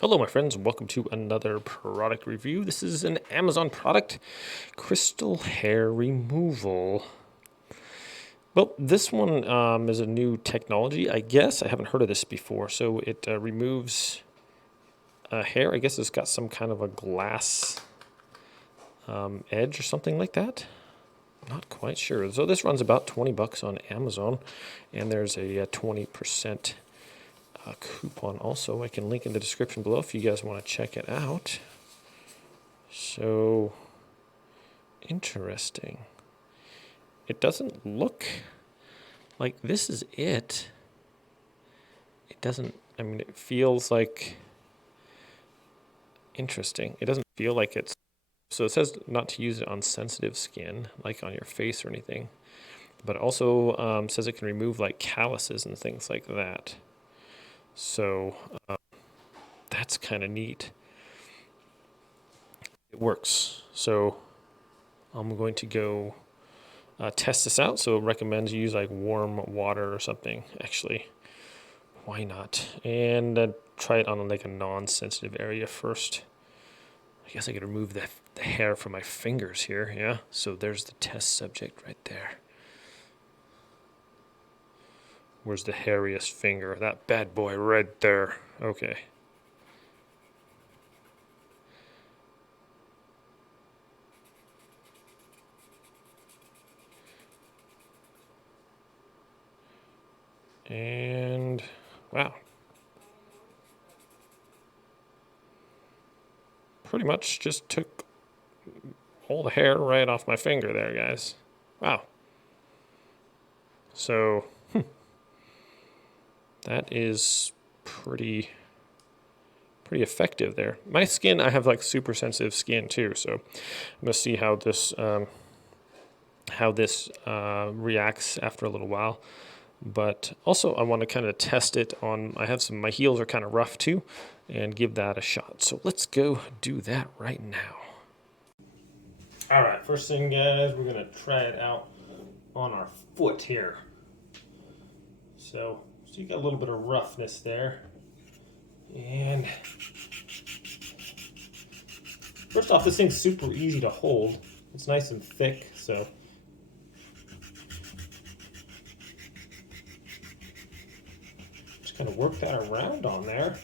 Hello my friends, welcome to another product review. This is an Amazon product, Crystal Hair Removal. Well, this one is a new technology, I guess. I haven't heard of this before. So it removes hair. I guess it's got some kind of a glass edge or something like that. Not quite sure. So this runs about 20 bucks on Amazon, and there's a 20% coupon also. I can link in the description below if you guys want to check it out. So interesting. It doesn't look like this is it. It doesn't, I mean, it feels like interesting. It doesn't feel like it's, so it says not to use it on sensitive skin, like on your face or anything, but also says it can remove like calluses and things like that. So that's kind of neat. It works. So I'm going to go test this out. So it recommends you use like warm water or something. Actually, why not? And try it on like a non-sensitive area first. I guess I could remove the hair from my fingers here. Yeah. So there's the test subject right there. Where's the hairiest finger? That bad boy right there. Okay. And wow. Pretty much just took all the hair right off my finger there, guys. Wow. So that is pretty effective there. My skin, I have like super sensitive skin too, so I'm gonna see how this reacts after a little while. But also I want to kind of test it on, I have my heels are kind of rough too, and give that a shot. So let's go do that right now. All right, first thing guys, we're gonna try it out on our foot here. So you got a little bit of roughness there. And first off, this thing's super easy to hold. It's nice and thick, so just kind of work that around on there.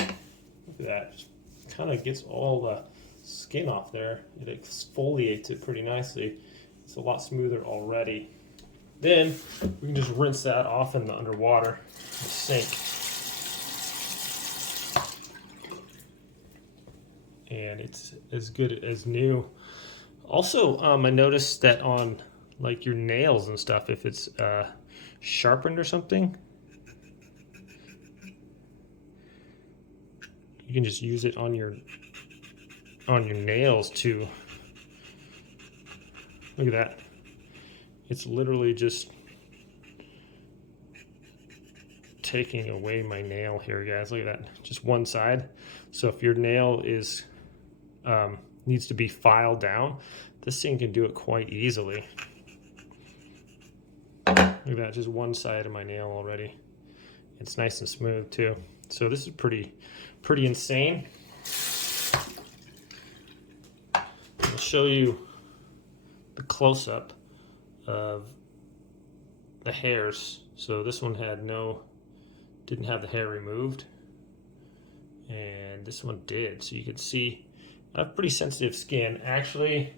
Look at that. Just kind of gets all the skin off there. It exfoliates it pretty nicely. It's a lot smoother already. Then we can just rinse that off in the underwater, the sink. And it's as good as new. Also, I noticed that on like your nails and stuff, if it's sharpened or something, you can just use it on your nails too. Look at that. It's literally just taking away my nail here, guys. Look at that. Just one side. So if your nail is needs to be filed down, this thing can do it quite easily. Look at that, just one side of my nail already. It's nice and smooth too. So this is pretty insane. I'll show you the close-up of the hairs. So this one didn't have the hair removed, and this one did. So you can see I have pretty sensitive skin. Actually,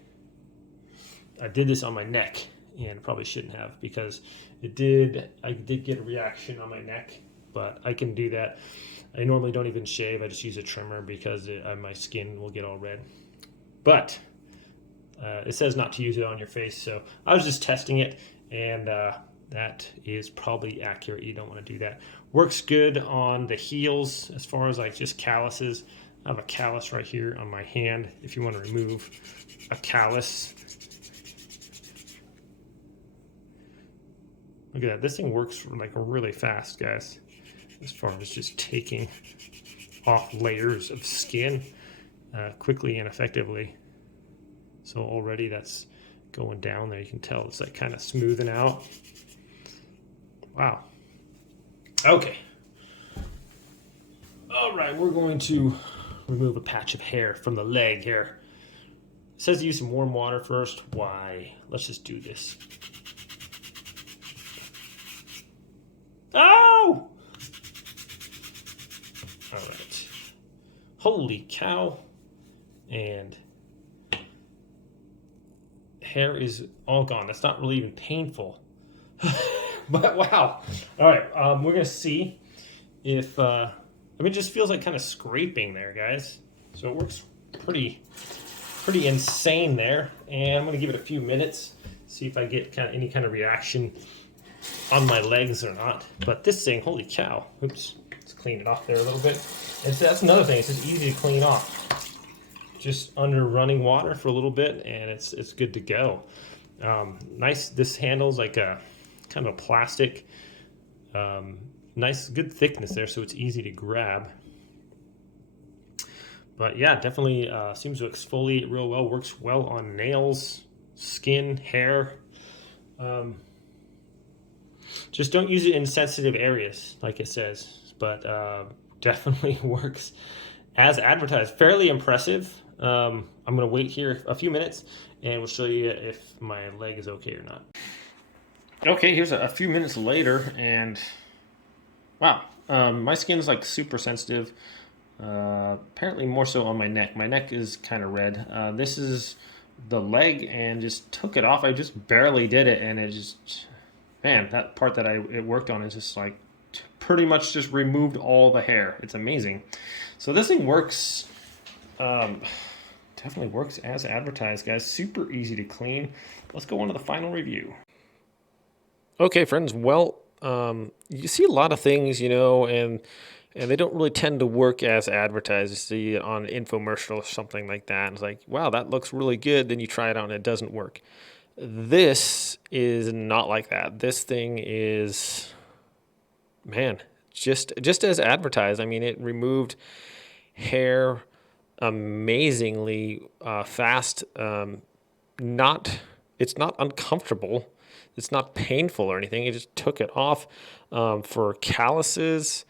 I did this on my neck, and probably shouldn't have, because I did get a reaction on my neck, but I can do that. I normally don't even shave. I just use a trimmer because my skin will get all red. But it says not to use it on your face, so I was just testing it, and that is probably accurate. You don't want to do that. Works good on the heels as far as like just calluses. I have a callus right here on my hand if you want to remove a callus. Look at that. This thing works like really fast, guys, as far as just taking off layers of skin quickly and effectively. So already that's going down there. You can tell it's like kind of smoothing out. Wow. Okay. All right, we're going to remove a patch of hair from the leg here. It says to use some warm water first. Why? Let's just do this. Oh! All right. Holy cow. And hair is all gone. That's not really even painful. But wow. All right, we're going to see if... I mean, it just feels like kind of scraping there, guys. So it works pretty insane there. And I'm going to give it a few minutes, see if I get any kind of reaction on my legs or not. But this thing, holy cow. Oops, let's clean it off there a little bit. And so that's another thing. It's just easy to clean off. Just under running water for a little bit, and it's good to go. Nice. This handle's like a kind of a plastic. Nice, good thickness there, so it's easy to grab. But yeah, definitely seems to exfoliate real well. Works well on nails, skin, hair. Just don't use it in sensitive areas, like it says. But definitely works as advertised. Fairly impressive. I'm going to wait here a few minutes, and we'll show you if my leg is okay or not. Okay, here's a few minutes later, and wow, my skin's like super sensitive. Apparently more so on my neck. My neck is kind of red. This is the leg, and just took it off. I just barely did it, and it just, man, that part that it worked on is just like pretty much just removed all the hair. It's amazing. So this thing works, definitely works as advertised, guys. Super easy to clean. Let's go on to the final review. Okay, friends. Well, you see a lot of things, you know, and they don't really tend to work as advertised. You see it on an infomercial or something like that. And it's like, wow, that looks really good. Then you try it out and it doesn't work. This is not like that. This thing is, man, just as advertised. I mean, it removed hair amazingly fast. It's not uncomfortable. It's not painful or anything. It just took it off. For calluses,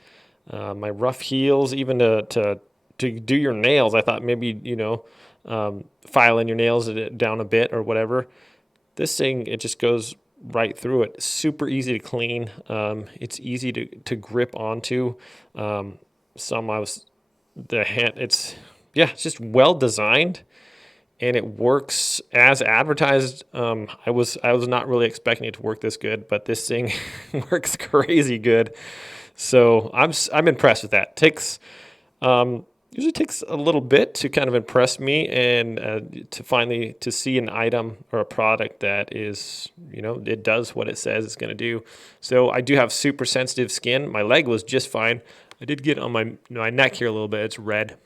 my rough heels, even to do your nails. I thought maybe, you know, filing your nails down a bit or whatever. This thing, it just goes right through it. Super easy to clean. It's easy to grip onto. It's just well designed, and it works as advertised. I was not really expecting it to work this good, but this thing works crazy good. So I'm impressed with that. Usually takes a little bit to kind of impress me, and to see an item or a product that is, you know, it does what it says it's going to do. So I do have super sensitive skin. My leg was just fine. I did get on my neck here a little bit. It's red.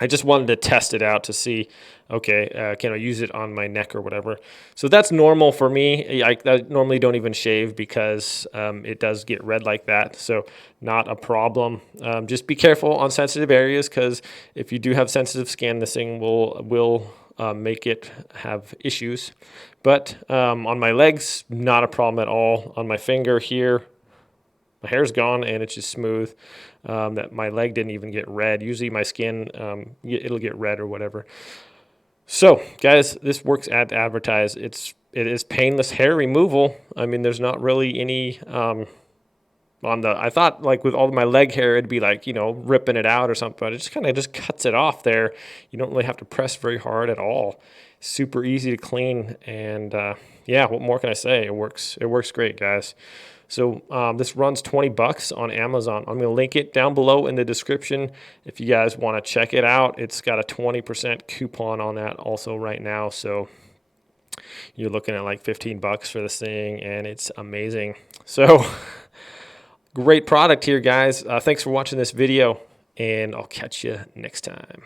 I just wanted to test it out to see, okay, can I use it on my neck or whatever? So that's normal for me. I normally don't even shave because it does get red like that. So not a problem. Just be careful on sensitive areas, because if you do have sensitive skin, this thing will make it have issues. But on my legs, not a problem at all. On my finger here, my hair's gone and it's just smooth. That my leg didn't even get red. Usually my skin, it'll get red or whatever. So guys, this works as advertised. It is painless hair removal. I mean, there's not really any, I thought like with all my leg hair, it'd be like, you know, ripping it out or something, but it just kind of just cuts it off there. You don't really have to press very hard at all. Super easy to clean. And, yeah, what more can I say? It works great, guys. So this runs $20 on Amazon. I'm going to link it down below in the description if you guys want to check it out. It's got a 20% coupon on that also right now. So you're looking at like $15 for this thing, and it's amazing. So great product here, guys. Thanks for watching this video, and I'll catch you next time.